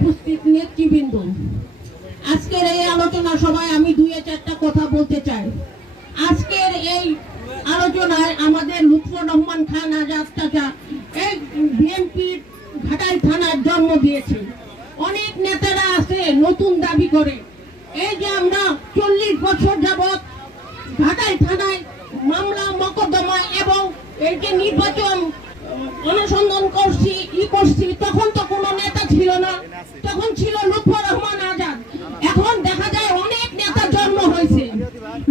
উপস্থিত নেতৃবৃন্দ, আজকের এই আলোচনা সময় আমি দুই চারটা কথা বলতে চাই। আজকের এই আলোচনায় আমাদের লুৎফর রহমান খান আজাদ চাচা, এই বিএনপির ঘাটাই থানার জন্ম দিয়েছে। অনেক নেতারা আছে নতুন দাবি করে। এই যে আমরা চল্লিশ বছর যাবৎ ঘাটাই থানায় মামলা, মকদ্দমা এবং এই যে নির্বাচন অনুসন্ধান করছি, ই করছি, তখন তো তখন ছিল লুৎফর রহমান আজাদ। এখন দেখা যায় অনেক নেতার জন্ম হয়েছে।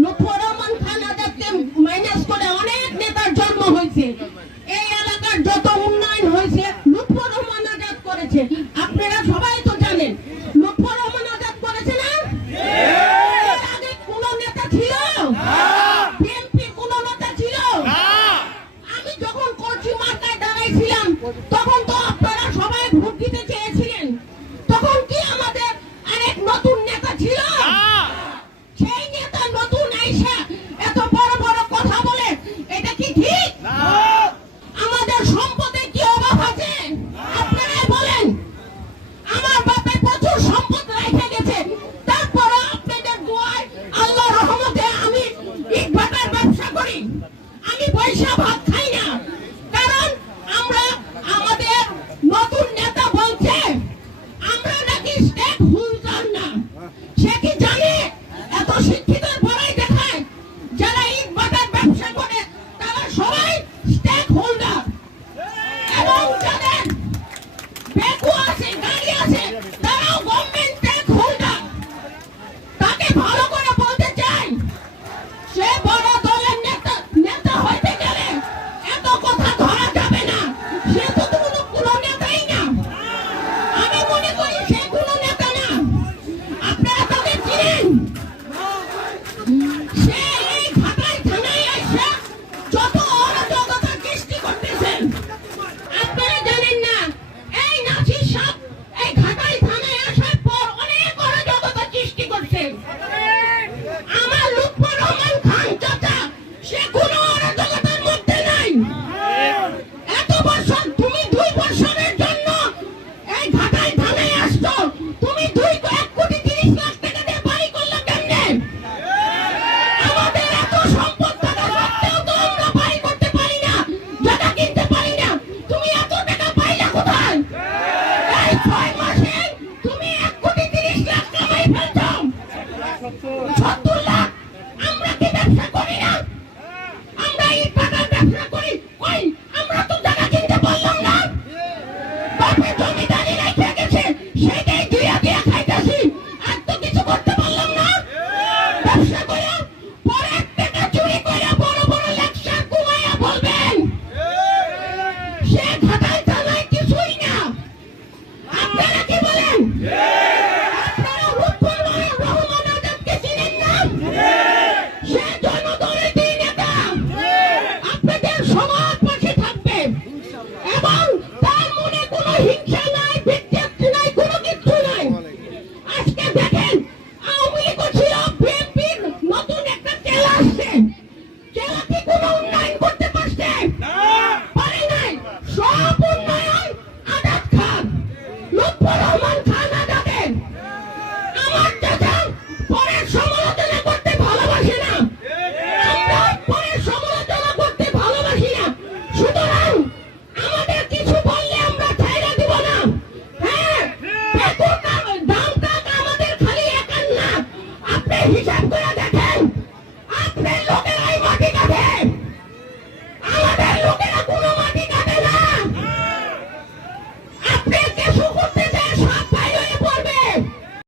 লুৎফর রহমান খান আজাদকে মাইনাস করে অনেক নেতার জন্ম হয়েছে। এই এলাকার যত উন্নয়ন হয়েছে লুৎফর রহমান আজাদ করেছে। আপনারা সবাই তো জানেন লুৎফর রহমান আজাদ করেছে না? আগে কোন নেতা ছিল? তখন ¡Cállate! সত্তর লাখ! আমরা কি ব্যবসা করি না? আমরা ইট পাকার ব্যবসা করি। কই? আমরা তো জায়গা কিনতে বললাম না। বাপে জমিদারি রেখে গেছে। সেটাই দুই আগে খাইতেছি। আর তো কিছু করতে পারলাম না। ব্যবসা করে What am I?